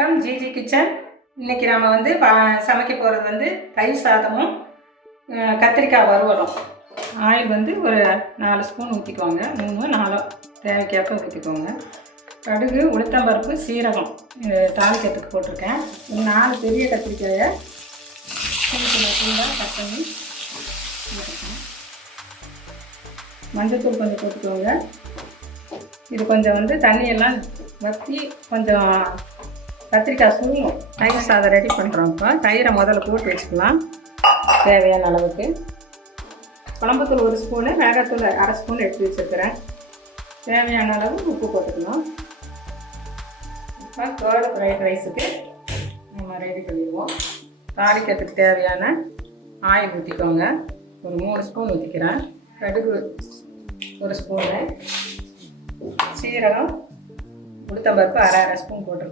வணக்கம், GG kitchen. இன்றைக்கி நாம் வந்து சமைக்க போகிறது வந்து தயிர் சாதமும் கத்திரிக்காய் வறுவலும். ஆயில் வந்து ஒரு 4 ஸ்பூன் ஊற்றிக்கோங்க, 3 4 தேவைக்கேற்ப ஊற்றிக்கோங்க. கடுகு, உளுத்தம்பருப்பு, சீரகம் தாளிக்கிறதுக்கு போட்டிருக்கேன். 4 பெரிய கத்திரிக்காயை கொஞ்சம் கட் பண்ணி போட்டுக்கோங்க. மஞ்சள்தூள் கொஞ்சம் போட்டுக்கோங்க. இது கொஞ்சம் வந்து தண்ணியெல்லாம் வற்றி கொஞ்சம் கத்திரிக்காய் சூடும். தயிர் சாதம் ரெடி பண்ணுறோம். இப்போ தயிரை முதல்ல போட்டு வச்சுக்கலாம் தேவையான அளவுக்கு. குழம்புத்தூள் 1 ஸ்பூனு, மிளகாத்தூள் 1/2 ஸ்பூன் எடுத்து வச்சுருக்கிறேன். தேவையான அளவு உப்பு போட்டுக்கணும். இப்போ கேர்டு ஃப்ரைட் ரைஸுக்கு நம்ம ரெடி பண்ணிடுவோம். தாளிக்கிறதுக்கு தேவையான ஆயில் ஊற்றிக்கோங்க. ஒரு 3 ஸ்பூன் ஊற்றிக்கிறேன். கடுகு 1 ஸ்பூனு, சீரகம், உளுத்தம்பருப்பு 1/2 ஸ்பூன் போட்டிருக்கேன்.